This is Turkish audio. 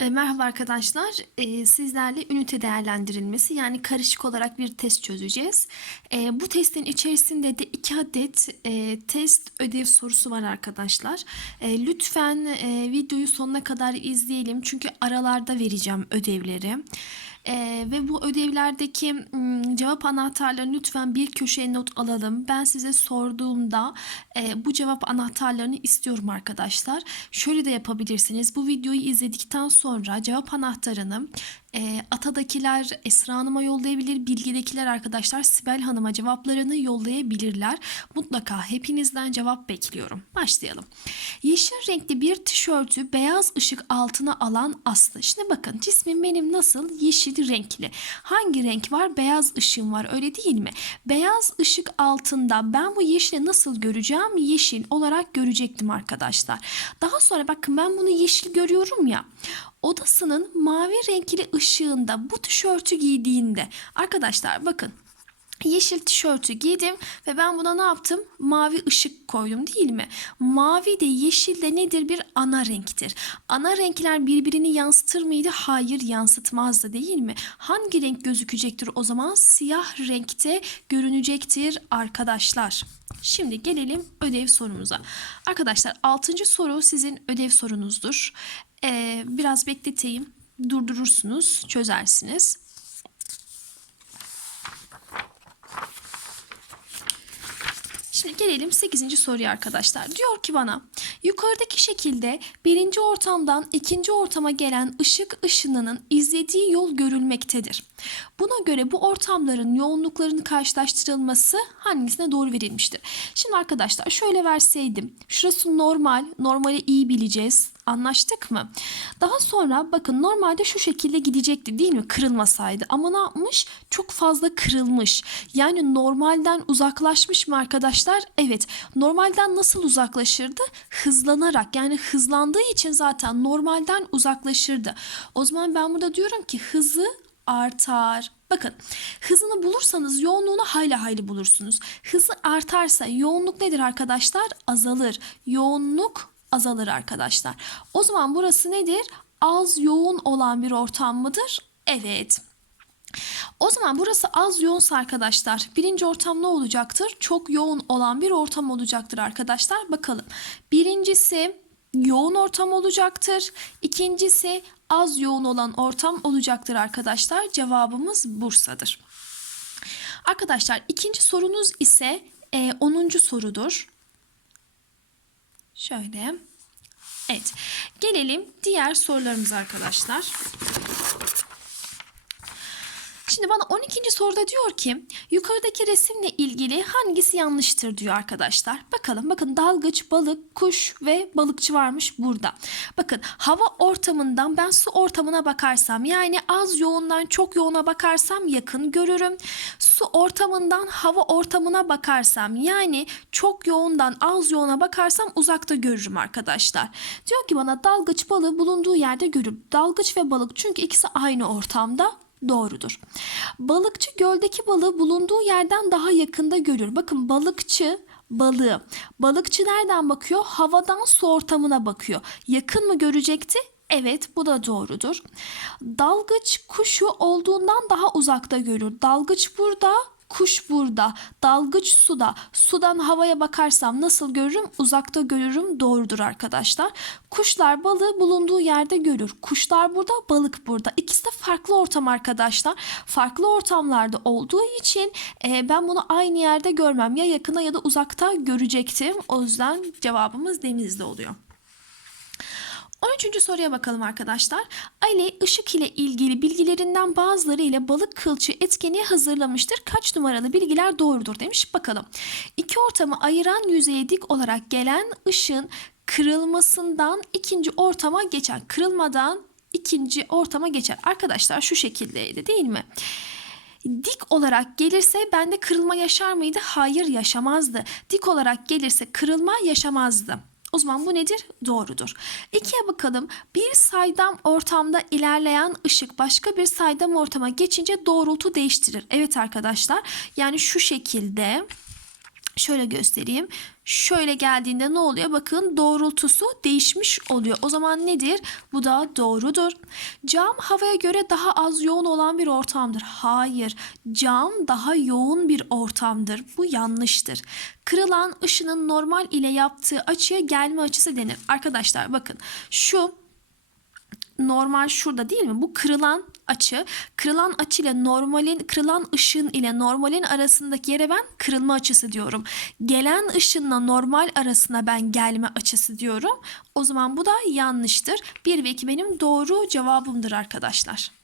E, Merhaba arkadaşlar. E, Sizlerle ünite değerlendirilmesi yani karışık olarak bir test çözeceğiz. E, Bu testin içerisinde de iki adet test ödev sorusu var arkadaşlar. Lütfen videoyu sonuna kadar izleyelim çünkü aralarda vereceğim ödevleri. E, ve bu ödevlerdeki m, cevap anahtarlarını lütfen bir köşeye not alalım. Ben size sorduğumda e, bu cevap anahtarlarını istiyorum arkadaşlar. Şöyle de yapabilirsiniz. Bu videoyu izledikten sonra cevap anahtarını e, Ata'dakiler Esra Hanım'a yollayabilir. Bilgidekiler arkadaşlar Sibel Hanım'a cevaplarını yollayabilirler. Mutlaka hepinizden cevap bekliyorum. Başlayalım. Yeşil renkli bir tişörtü beyaz ışık altına alan Aslı. Şimdi bakın cismim benim nasıl? Yeşil renkli. Hangi renk var? Beyaz ışığım var öyle değil mi? Beyaz ışık altında ben bu yeşili nasıl göreceğim? Yeşil olarak görecektim arkadaşlar. Daha sonra bakın ben bunu yeşil görüyorum ya odasının mavi renkli ışığında bu tişörtü giydiğinde arkadaşlar bakın yeşil tişörtü giydim ve ben buna ne yaptım? Mavi ışık koydum değil mi? Mavi de yeşil de nedir? Bir ana renktir. Ana renkler birbirini yansıtır mıydı? Hayır yansıtmazdı değil mi? Hangi renk gözükecektir o zaman? Siyah renkte görünecektir arkadaşlar. Şimdi gelelim ödev sorumuza. Arkadaşlar 6. soru sizin ödev sorunuzdur. Ee, biraz bekleteyim. Durdurursunuz, çözersiniz. Şimdi gelelim 8. soruya arkadaşlar. Diyor ki bana yukarıdaki şekilde birinci ortamdan ikinci ortama gelen ışık ışınının izlediği yol görülmektedir. Buna göre bu ortamların yoğunluklarının karşılaştırılması hangisine doğru verilmiştir? Şimdi arkadaşlar şöyle verseydim. Şurası normal. Normali iyi bileceğiz. Anlaştık mı? Daha sonra bakın normalde şu şekilde gidecekti değil mi? Kırılmasaydı. Ama ne yapmış? Çok fazla kırılmış. Yani normalden uzaklaşmış mı arkadaşlar? Evet. Normalden nasıl uzaklaşırdı? Hızlanarak. Yani hızlandığı için zaten normalden uzaklaşırdı. O zaman ben burada diyorum ki hızı artar. Bakın hızını bulursanız yoğunluğunu hayli hayli bulursunuz. Hızı artarsa yoğunluk nedir arkadaşlar? Azalır. Yoğunluk azalır arkadaşlar. O zaman burası nedir? Az yoğun olan bir ortam mıdır? Evet. O zaman burası az yoğunsa arkadaşlar birinci ortam ne olacaktır? Çok yoğun olan bir ortam olacaktır arkadaşlar. Bakalım. Birincisi yoğun ortam olacaktır. İkincisi az yoğun olan ortam olacaktır arkadaşlar. Cevabımız Bursa'dır. Arkadaşlar ikinci sorunuz ise e, 10. sorudur. Şöyle. Evet. Gelelim diğer sorularımıza arkadaşlar. Şimdi bana 12. soruda diyor ki yukarıdaki resimle ilgili hangisi yanlıştır diyor arkadaşlar. Bakalım bakın dalgıç, balık, kuş ve balıkçı varmış burada. Bakın hava ortamından ben su ortamına bakarsam yani az yoğundan çok yoğuna bakarsam yakın görürüm. Su ortamından hava ortamına bakarsam yani çok yoğundan az yoğuna bakarsam uzakta görürüm arkadaşlar. Diyor ki bana dalgıç balığı bulunduğu yerde görür. Dalgıç ve balık çünkü ikisi aynı ortamda doğrudur. Balıkçı göldeki balığı bulunduğu yerden daha yakında görür. Bakın balıkçı balığı. Balıkçı nereden bakıyor? Havadan su ortamına bakıyor. Yakın mı görecekti? Evet bu da doğrudur. Dalgıç kuşu olduğundan daha uzakta görür. Dalgıç burada, kuş burada. Dalgıç suda. Sudan havaya bakarsam nasıl görürüm? Uzakta görürüm. Doğrudur arkadaşlar. Kuşlar balığı bulunduğu yerde görür. Kuşlar burada, balık burada. İkisi de farklı ortam arkadaşlar. Farklı ortamlarda olduğu için e, ben bunu aynı yerde görmem. Ya yakına ya da uzakta görecektim. O yüzden cevabımız denizde oluyor. 13. soruya bakalım arkadaşlar. Ali ışık ile ilgili bilgilerinden bazıları ile balık kılçı etkinliği hazırlamıştır. Kaç numaralı bilgiler doğrudur demiş. Bakalım. İki ortamı ayıran yüzeye dik olarak gelen ışın kırılmasından ikinci ortama geçer. Kırılmadan ikinci ortama geçer. Arkadaşlar şu şekildeydi değil mi? Dik olarak gelirse bende kırılma yaşar mıydı? Hayır yaşamazdı. Dik olarak gelirse kırılma yaşamazdı. O zaman bu nedir? Doğrudur. İkiye bakalım. Bir saydam ortamda ilerleyen ışık başka bir saydam ortama geçince doğrultu değiştirir. Evet arkadaşlar. Yani şu şekilde Şöyle göstereyim. Şöyle geldiğinde ne oluyor? Bakın doğrultusu değişmiş oluyor. O zaman nedir? Bu da doğrudur. Cam havaya göre daha az yoğun olan bir ortamdır. Hayır. Cam daha yoğun bir ortamdır. Bu yanlıştır. Kırılan ışının normal ile yaptığı açıya gelme açısı denir. Arkadaşlar bakın şu normal şurada değil mi? Bu kırılan açı. Kırılan açı ile normalin, kırılan ışın ile normalin arasındaki yere ben kırılma açısı diyorum. Gelen ışınla normal arasına ben gelme açısı diyorum. O zaman bu da yanlıştır. 1 ve 2 benim doğru cevabımdır arkadaşlar.